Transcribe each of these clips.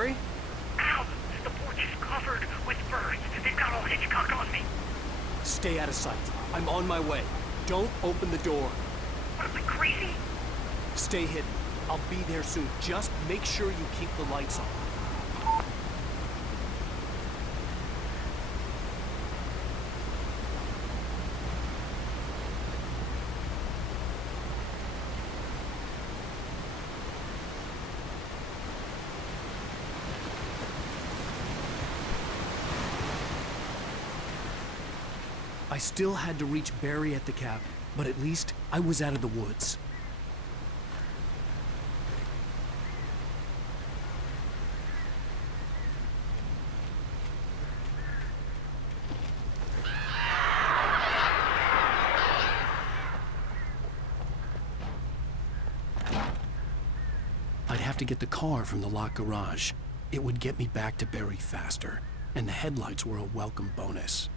Barry? Ow! The porch is covered with birds. They've got all Hitchcock on me. Stay out of sight. I'm on my way. Don't open the door. What am I, crazy? Stay hidden. I'll be there soon. Just make sure you keep the lights on. I still had to reach Barry at the cabin, but at least I was out of the woods. I'd have to get the car from the locked garage. It would get me back to Barry faster, and the headlights were a welcome bonus.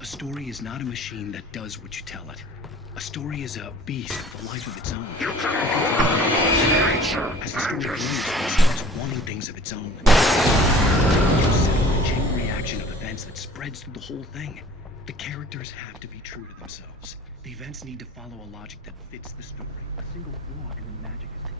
A story is not a machine that does what you tell it. A story is a beast with a life of its own. As the story grows, it starts wanting things of its own. It's a chain reaction of events that spreads through the whole thing. The characters have to be true to themselves. The events need to follow a logic that fits the story. A single flaw and the magic is taken.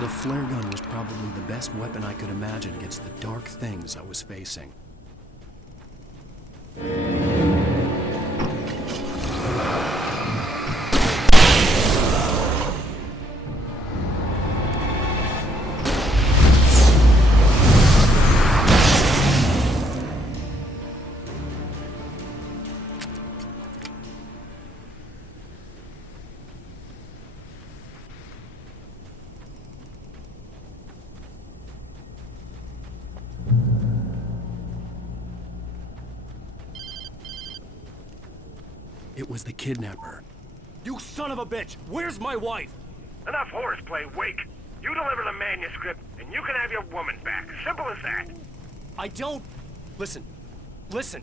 The flare gun was probably the best weapon I could imagine against the dark things I was facing. It was the kidnapper. You son of a bitch! Where's my wife? Enough horseplay, Wake. You deliver the manuscript, and you can have your woman back. Simple as that. I don't... Listen. Listen.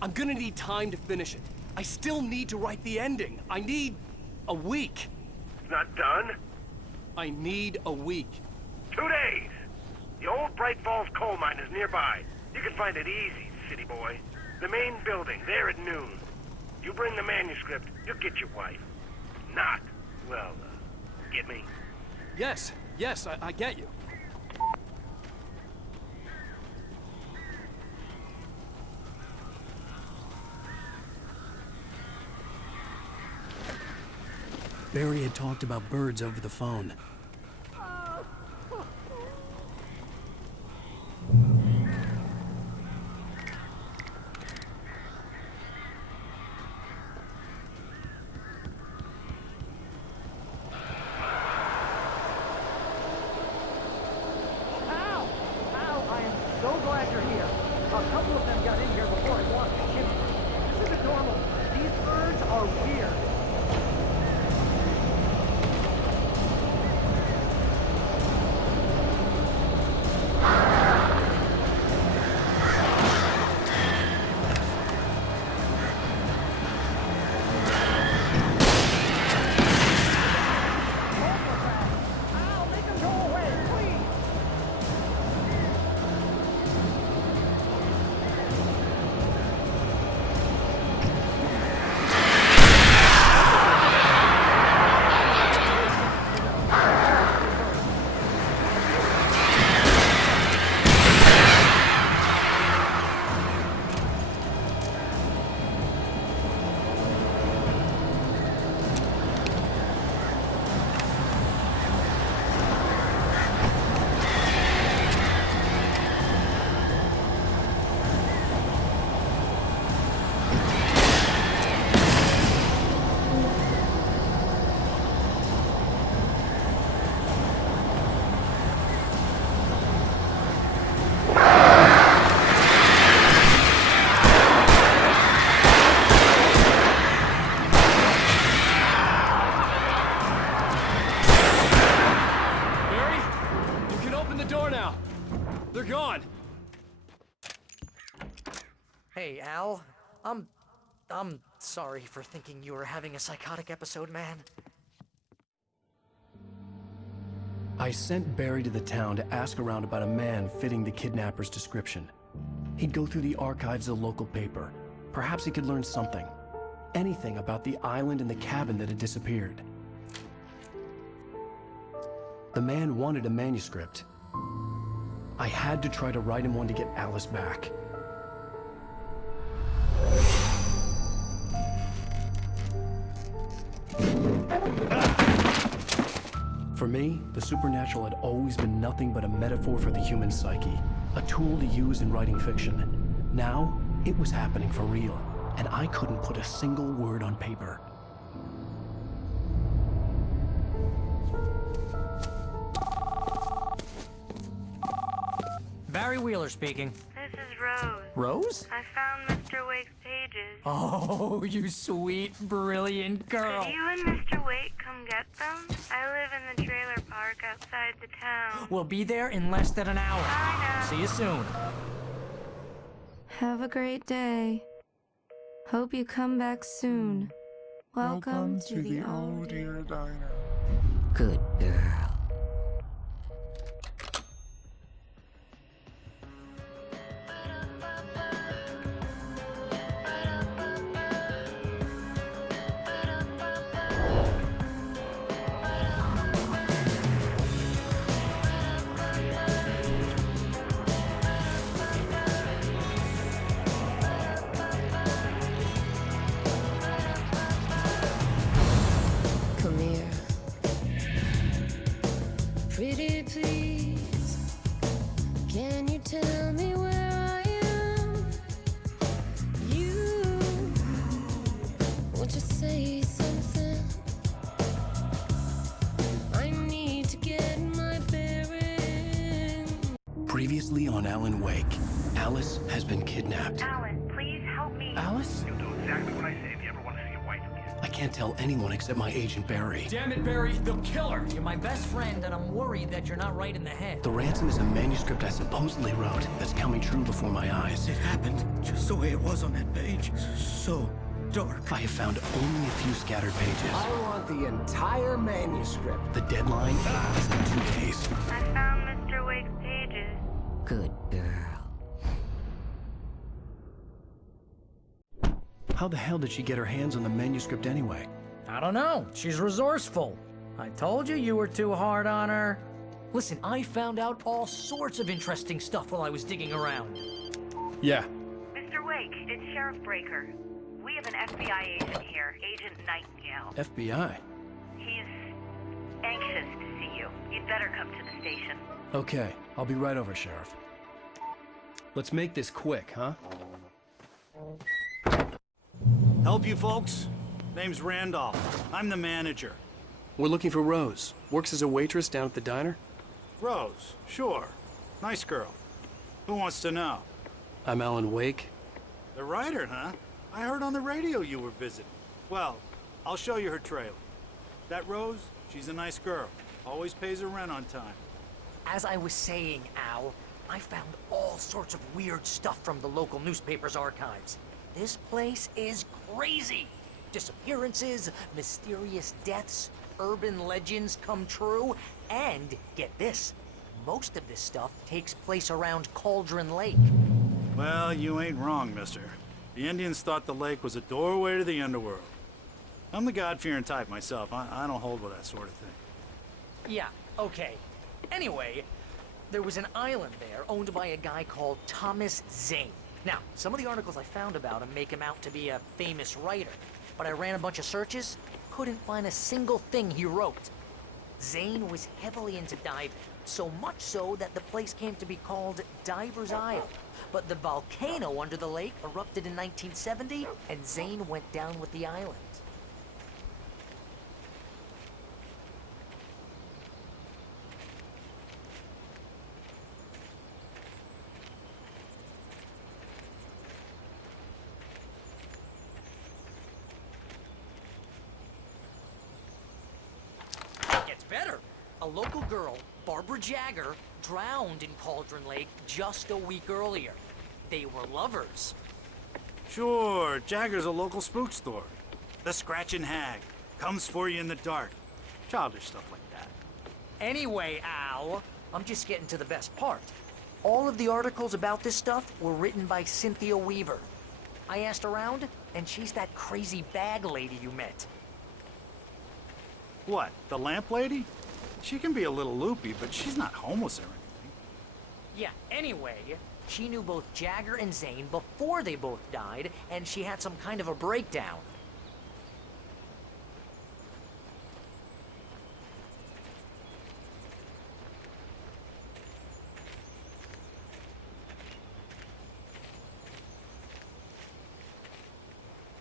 I'm gonna need time to finish it. I still need to write the ending. I need... a week. It's not done. I need a week. 2 days. The old Bright Falls coal mine is nearby. You can find it easy, city boy. The main building, there at noon. You bring the manuscript, you'll get your wife. Not, well, get me? Yes, I get you. Barry had talked about birds over the phone. So glad you're here. A couple of them got in here before I walked the ship. This isn't normal. These birds are weird. Ow, make them go away, please. They're gone! Hey, Al. I'm sorry for thinking you were having a psychotic episode, man. I sent Barry to the town to ask around about a man fitting the kidnapper's description. He'd go through the archives of the local paper. Perhaps he could learn something. Anything about the island and the cabin that had disappeared. The man wanted a manuscript. I had to try to write him one to get Alice back. For me, the supernatural had always been nothing but a metaphor for the human psyche, a tool to use in writing fiction. Now, it was happening for real, and I couldn't put a single word on paper. Barry Wheeler speaking. This is Rose. Rose? I found Mr. Wake's pages. Oh, you sweet, brilliant girl. Could you and Mr. Wake come get them? I live in the trailer park outside the town. We'll be there in less than an hour. I know. See you soon. Have a great day. Hope you come back soon. Welcome to the Oh Dear Diner. Good girl. Come here. Pretty please, can you tell me where I am? You want to say something? I need to get my bearings. Previously on Alan Wake, Alice has been kidnapped. Alan, please help me. Alice? You'll do exactly what I say if you ever want to see your wife can't tell anyone except my agent Barry. Damn it, Barry, they'll kill her. You're my best friend, and I'm worried that you're not right in the head. The ransom is a manuscript I supposedly wrote that's coming true before my eyes. It happened just the way it was on that page. So dark. I have found only a few scattered pages. I want the entire manuscript. The deadline is in 2 days. I found Mr. Wake's pages. Good girl. How the hell did she get her hands on the manuscript anyway? I don't know. She's resourceful. I told you you were too hard on her. Listen, I found out all sorts of interesting stuff while I was digging around. Yeah. Mr. Wake, it's Sheriff Breaker. We have an FBI agent here, Agent Nightingale. FBI? He's anxious to see you. You'd better come to the station. Okay, I'll be right over, Sheriff. Let's make this quick, huh? Help you folks? Name's Randolph. I'm the manager. We're looking for Rose. Works as a waitress down at the diner. Rose, sure. Nice girl. Who wants to know? I'm Alan Wake. The writer, huh? I heard on the radio you were visiting. Well, I'll show you her trailer. That Rose, she's a nice girl. Always pays her rent on time. As I was saying, Al, I found all sorts of weird stuff from the local newspaper's archives. This place is crazy. Disappearances, mysterious deaths, urban legends come true, and get this, most of this stuff takes place around Cauldron Lake. Well, you ain't wrong, mister. The Indians thought the lake was a doorway to the underworld. I'm the God-fearing type myself. I don't hold with that sort of thing. Yeah, okay. Anyway, there was an island there owned by a guy called Thomas Zane. Now, some of the articles I found about him make him out to be a famous writer, but I ran a bunch of searches, couldn't find a single thing he wrote. Zane was heavily into diving, so much so that the place came to be called Diver's Isle. But the volcano under the lake erupted in 1970, and Zane went down with the island. Better. A local girl, Barbara Jagger, drowned in Cauldron Lake just a week earlier. They were lovers. Sure, Jagger's a local spook story. The Scratching Hag comes for you in the dark. Childish stuff like that. Anyway, Al, I'm just getting to the best part. All of the articles about this stuff were written by Cynthia Weaver. I asked around, and she's that crazy bag lady you met. What, the lamp lady? She can be a little loopy, but she's not homeless or anything. Yeah, anyway, she knew both Jagger and Zane before they both died, and she had some kind of a breakdown.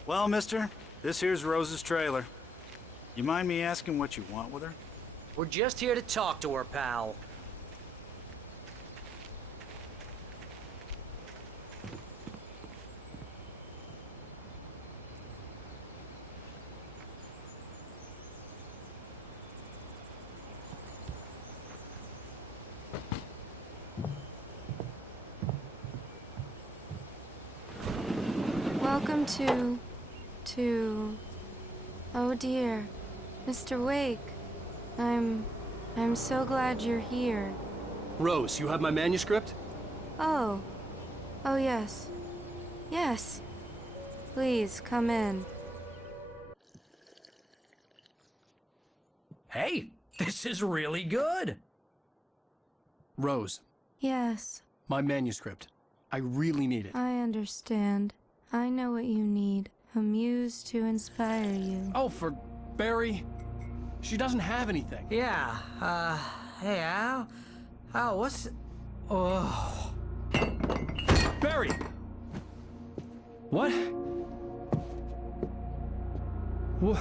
Well, mister, this here's Rose's trailer. You mind me asking what you want with her? We're just here to talk to her, pal. Welcome to... Oh dear. Mr. Wake. I'm so glad you're here. Rose, you have my manuscript? Oh. Oh, yes. Yes. Please, come in. Hey, this is really good. Rose, Yes, my manuscript. I really need it. I understand. I know what you need. A muse to inspire you. Oh, for Barry. She doesn't have anything. Yeah, hey, Al? Al, what's... Oh... Barry! What? What?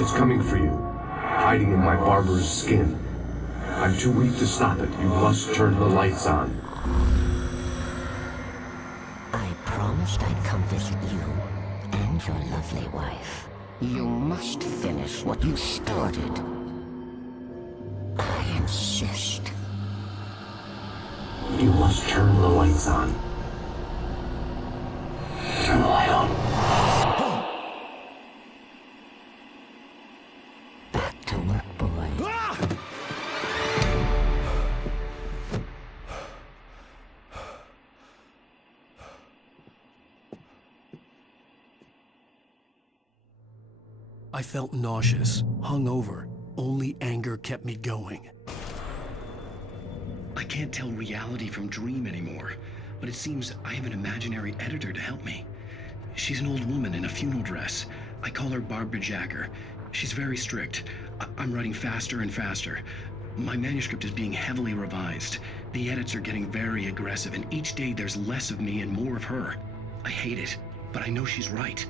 It's coming for you, hiding in my barber's skin. I'm too weak to stop it. You must turn the lights on. I promised I'd come visit you and your lovely wife. You must finish what you started. I insist. You must turn the lights on. Turn the light on. Back to work, boy. I felt nauseous, hungover. Only anger kept me going. I can't tell reality from dream anymore, but it seems I have an imaginary editor to help me. She's an old woman in a funeral dress. I call her Barbara Jacker. She's very strict. I'm writing faster and faster. My manuscript is being heavily revised. The edits are getting very aggressive, and each day there's less of me and more of her. I hate it, but I know she's right.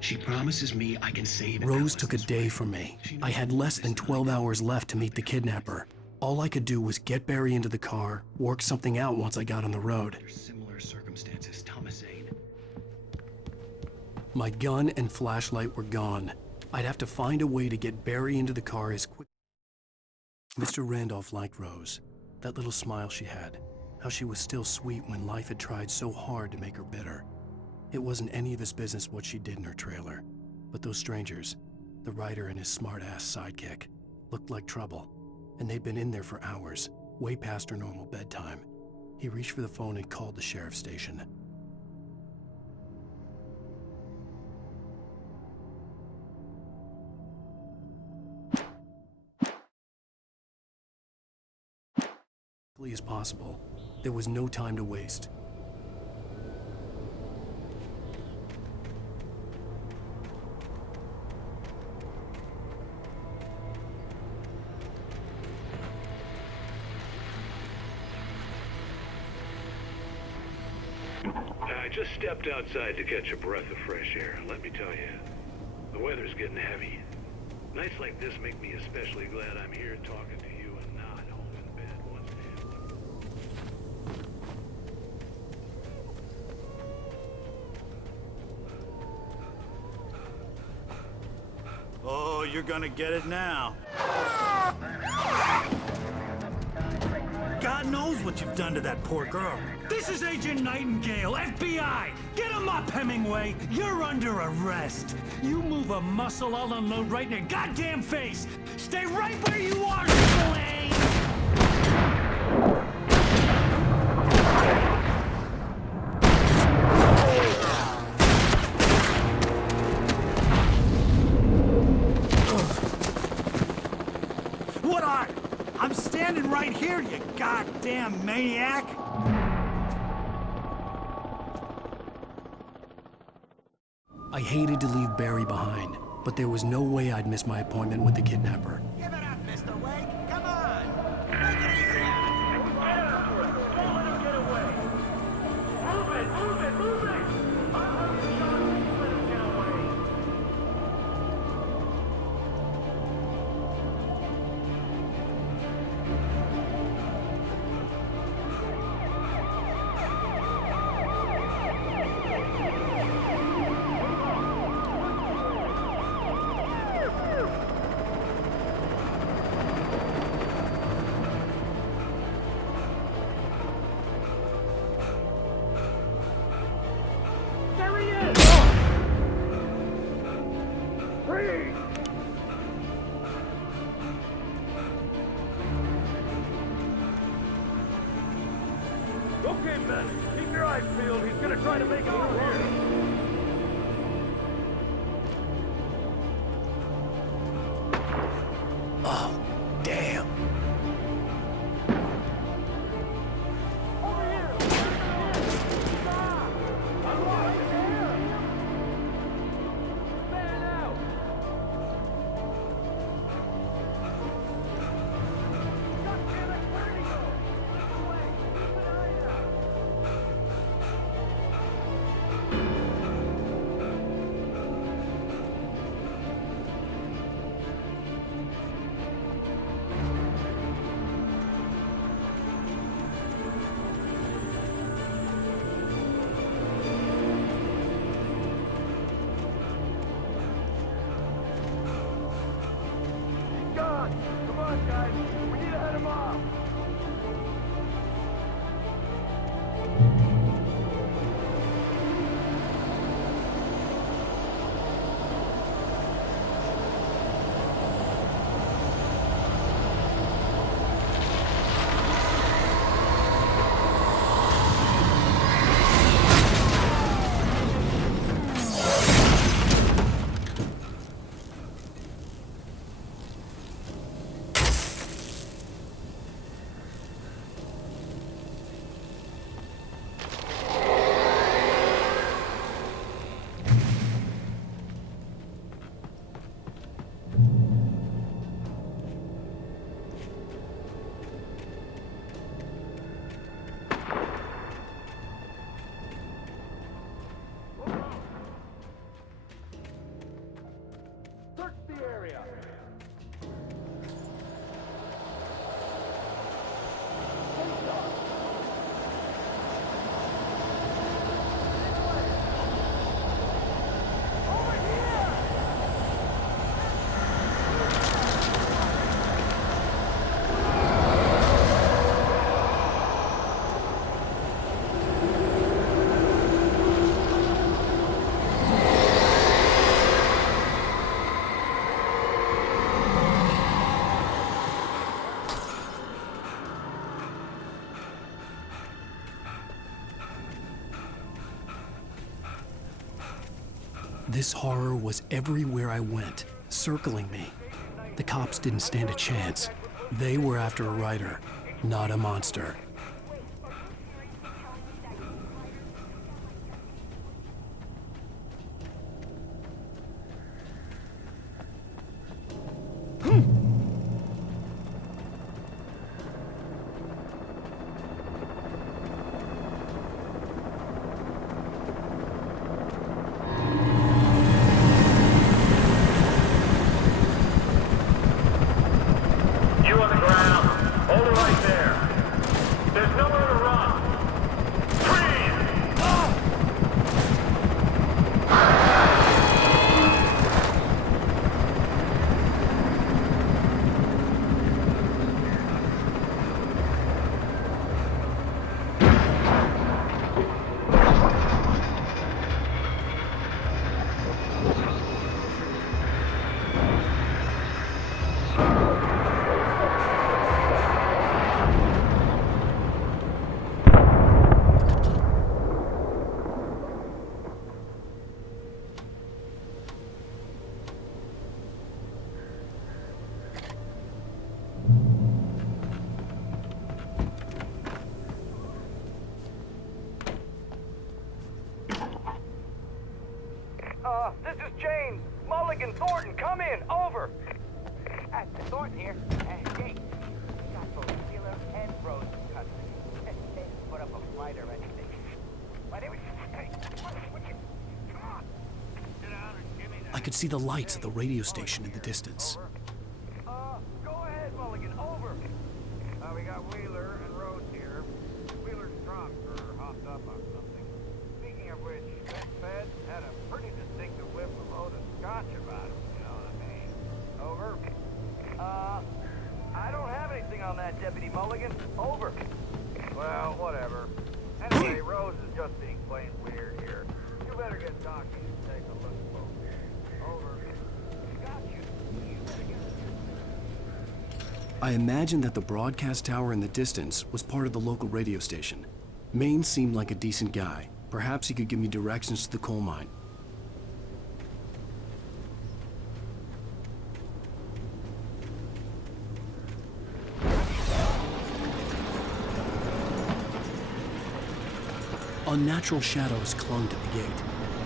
She promises me I can save Rose took a day from me. I had less than 12 hours left to meet the kidnapper. All I could do was get Barry into the car, work something out once I got on the road. Under similar circumstances, Thomas Zane. My gun and flashlight were gone. I'd have to find a way to get Barry into the car as quick. Mr. Randolph liked Rose. That little smile she had. How she was still sweet when life had tried so hard to make her bitter. It wasn't any of his business what she did in her trailer. But those strangers, the writer and his smart-ass sidekick, looked like trouble. And they'd been in there for hours, way past her normal bedtime. He reached for the phone and called the sheriff's station. As quickly as possible. There was no time to waste. I just stepped outside to catch a breath of fresh air. Let me tell you, the weather's getting heavy. Nights like this make me especially glad I'm here talking to you and not home in bed once. Oh, you're gonna get it now. God knows what you've done to that poor girl. This is Agent Nightingale, FBI! Get him up, Hemingway! You're under arrest! You move a muscle, I'll unload right in your goddamn face! Stay right where you are, Spillane! What are? I'm standing right here, you goddamn maniac! I hated to leave Barry behind, but there was no way I'd miss my appointment with the kidnapper. Give it up, Mr. Wake! Come on! Make it easy on him! Get after him! Don't let him get away! Move it! Move it! Move it! I'll have you shot if you let him get away! There he is! Freeze! Okay, men. Keep your eyes peeled. He's gonna try to make it through here. Oh, damn. guys. We need to head him off. Search the area. This horror was everywhere I went, circling me. The cops didn't stand a chance. They were after a writer, not a monster. You on the ground. Hold it right there. There's nowhere to run. Freeze! This is James. Mulligan, Thornton, come in. Over. Thornton here. Jake. Got both Wheeler and Rose in custody. They didn't put up a fight or anything. Why didn't we... Hey, would you... Come on. Get out and give me that. I could see the lights of the radio station in the distance. Go ahead, Mulligan. Over. We got Wheeler and Rose here. Wheeler's drunk or hopped up on something. Speaking of which, that Fed had a pretty distinctive whiff of Oda Scotch about him, you know what I mean? Over. I don't have anything on that, Deputy Mulligan. Over. Well, whatever. Anyway, Rose is just being plain weird here. You better get talking and take a look, folks. Over. Got you. You better get... I imagined that the broadcast tower in the distance was part of the local radio station. Maine seemed like a decent guy. Perhaps he could give me directions to the coal mine. Unnatural shadows clung to the gate.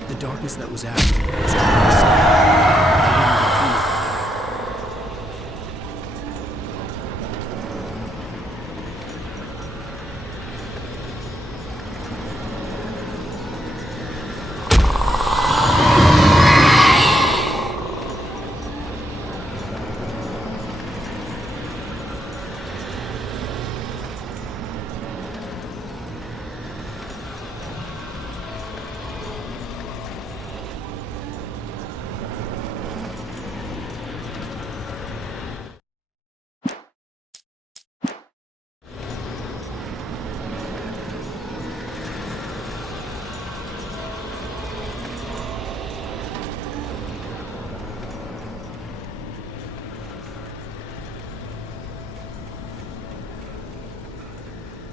The darkness that was after me was trying to stop. I wouldn't get through it.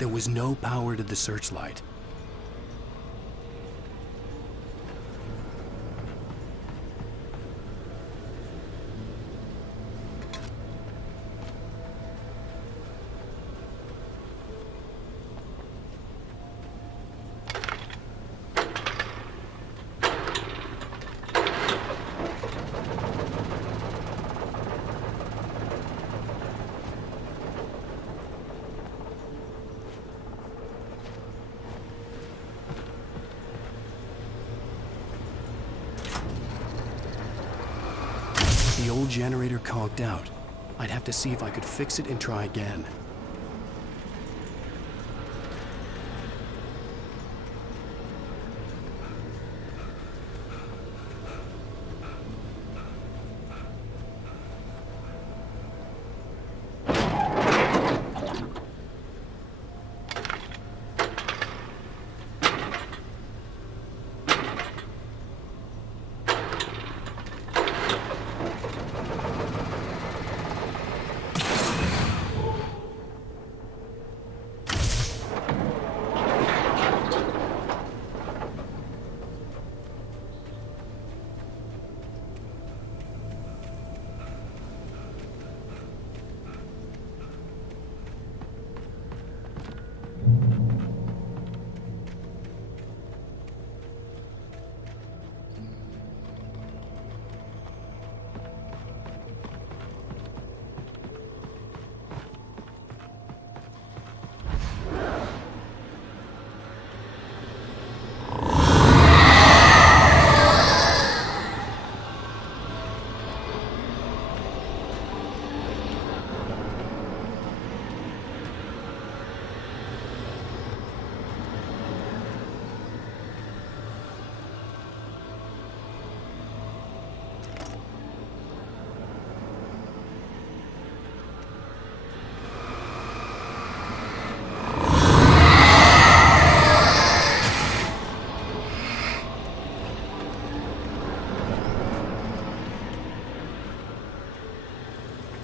There was no power to the searchlight. The old generator conked out. I'd have to see if I could fix it and try again.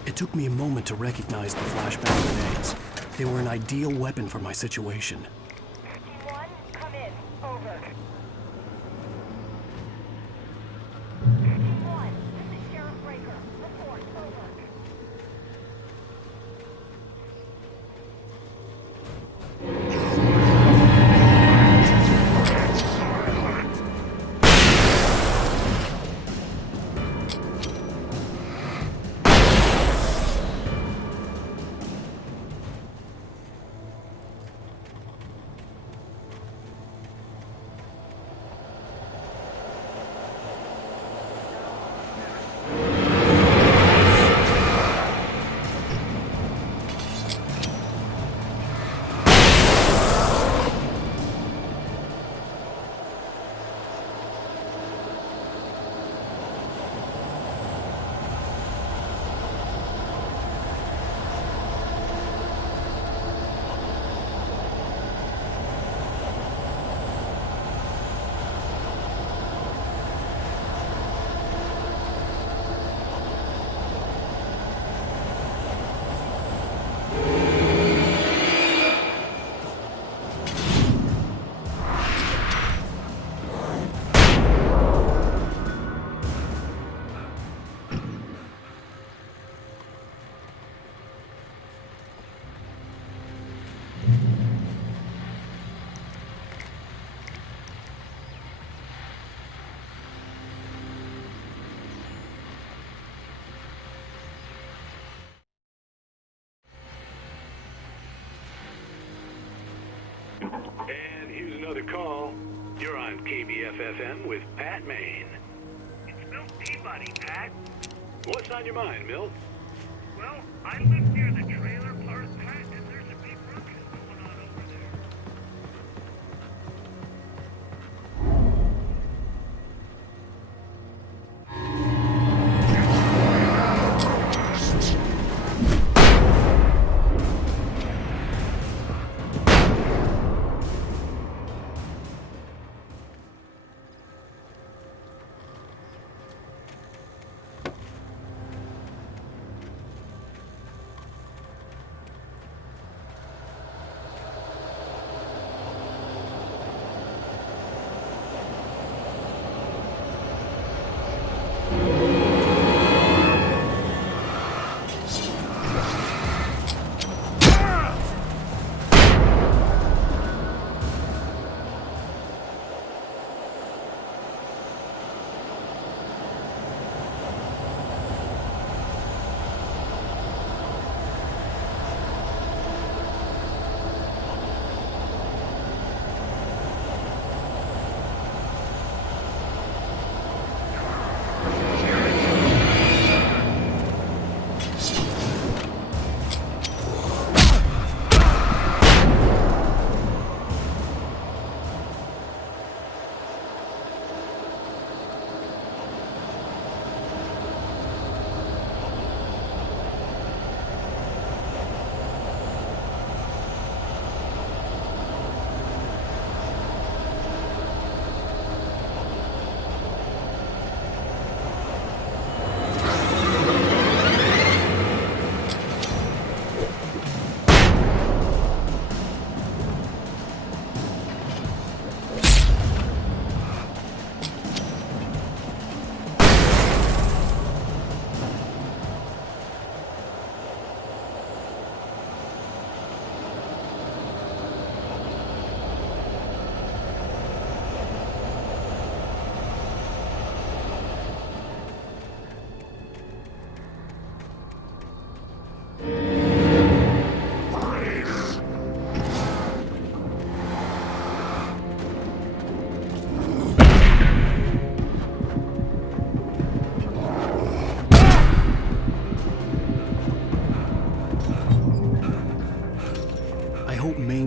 It took me a moment to recognize the flashbang grenades. They were an ideal weapon for my situation. Team 1, come in. Over. Team 1, this is Sheriff Breaker. Report. Over. And here's another call. You're on KBFFM with Pat Maine. It's Milt Peabody, Pat. What's on your mind, Milt? Well, I live near the trailer park, Pat, and there's a big ruckus going on over there.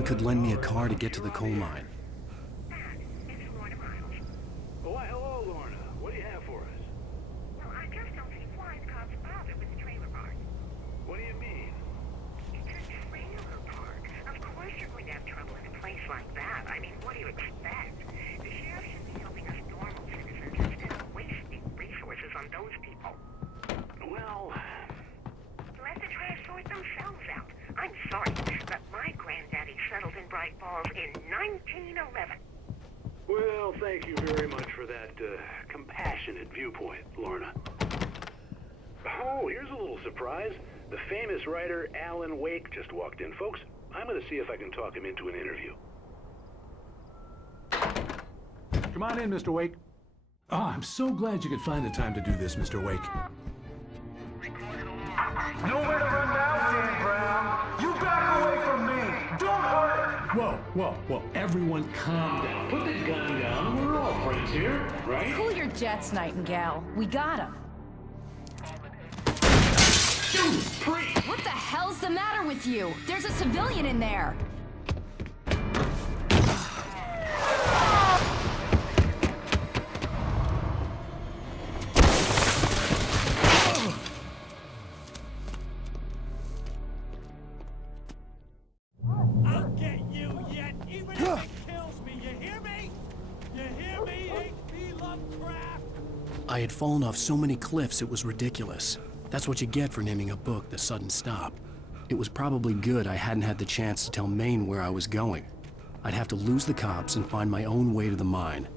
anyone could lend me a car to get to the coal mine. Oh, why, hello, Lorna. What do you have for us? Well, I just don't see why the cops bother with the trailer park. What do you mean? It's a trailer park. Of course you're going to have trouble in a place like that. I mean, what do you expect? The sheriff should be helping us normal citizens instead of wasting resources on those people. Well... Let the trash sort themselves out. I'm sorry, but my granddaddy settled in Bright Falls in 1911. Well, thank you very much for that, compassionate viewpoint, Lorna. Oh, here's a little surprise. The famous writer Alan Wake just walked in. Folks, I'm gonna see if I can talk him into an interview. Come on in, Mr. Wake. Oh, I'm so glad you could find the time to do this, Mr. Wake. Nowhere to run now, Dan Brown. You back away from me. Don't hurt her. Whoa, everyone calm down. Put the gun down. We're all friends here, right? Cool your jets, Nightingale. We got him. What the hell's the matter with you? There's a civilian in there. I'll get you yet, even if it kills me. You hear me? You hear me, H.P. Lovecraft? I had fallen off so many cliffs it was ridiculous. That's what you get for naming a book The Sudden Stop. It was probably good I hadn't had the chance to tell Maine where I was going. I'd have to lose the cops and find my own way to the mine.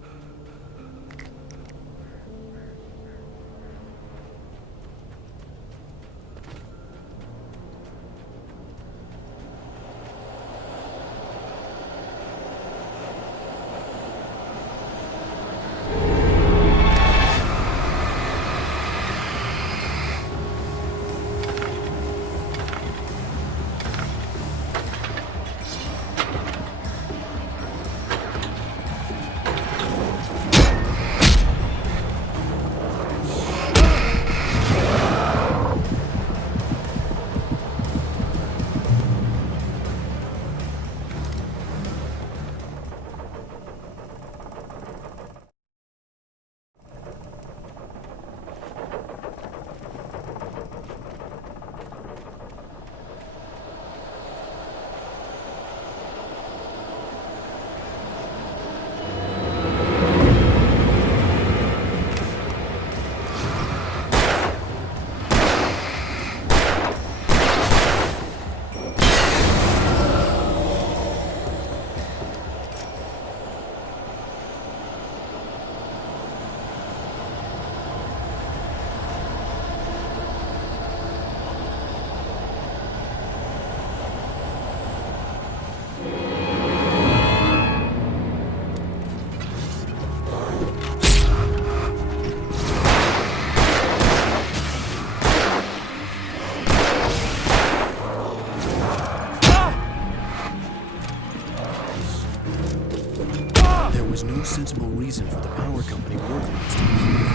Sensible reason for the power company workers to be here.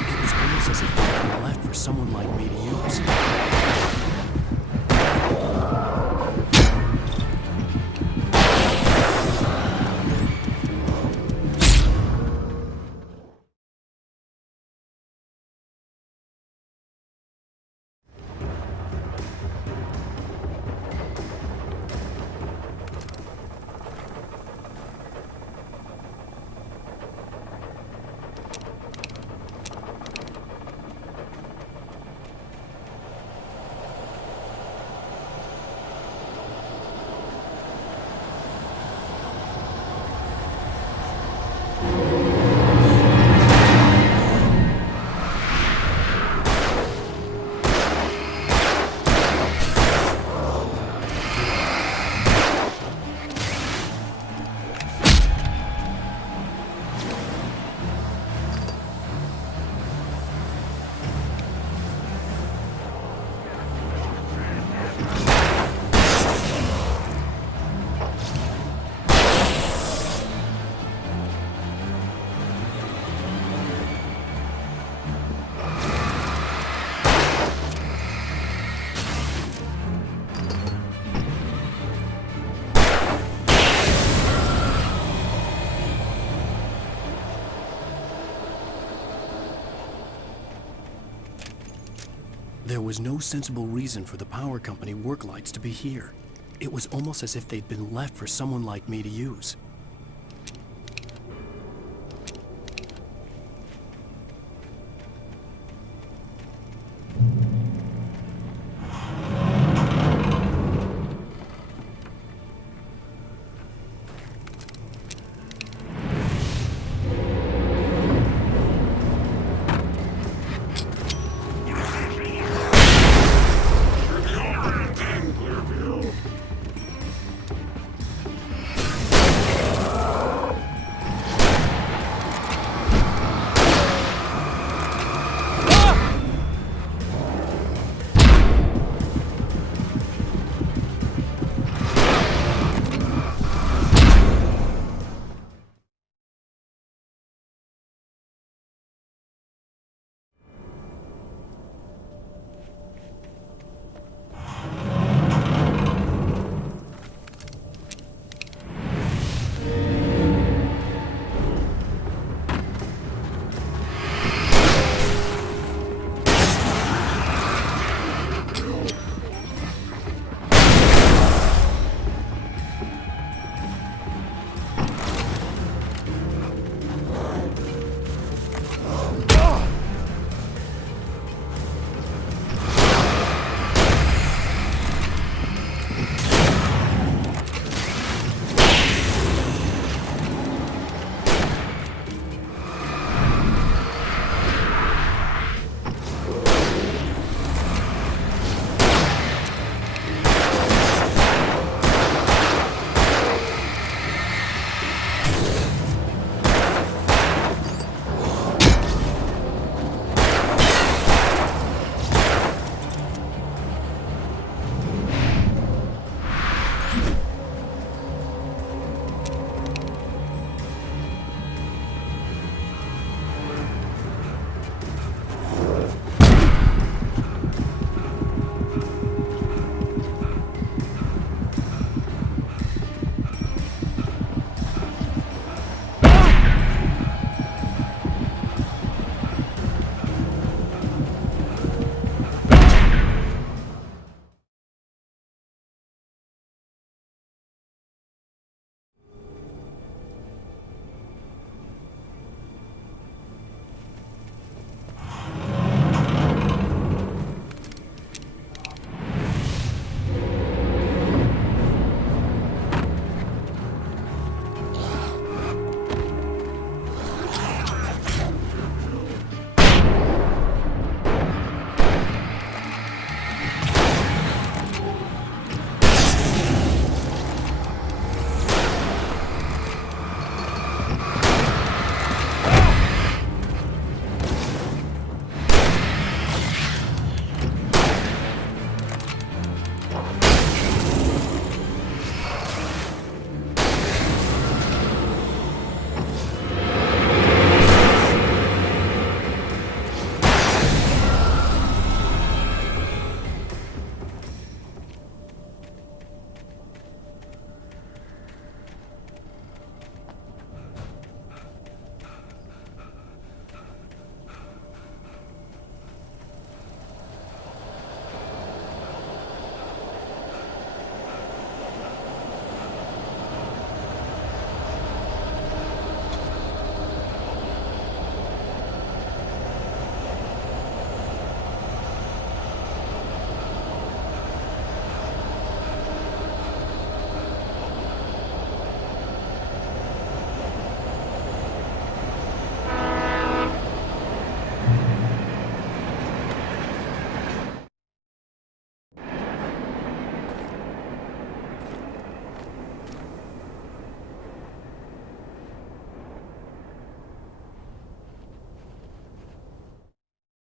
It was almost as if they had been left for someone like me to use. There was no sensible reason for the power company work lights to be here. It was almost as if they'd been left for someone like me to use.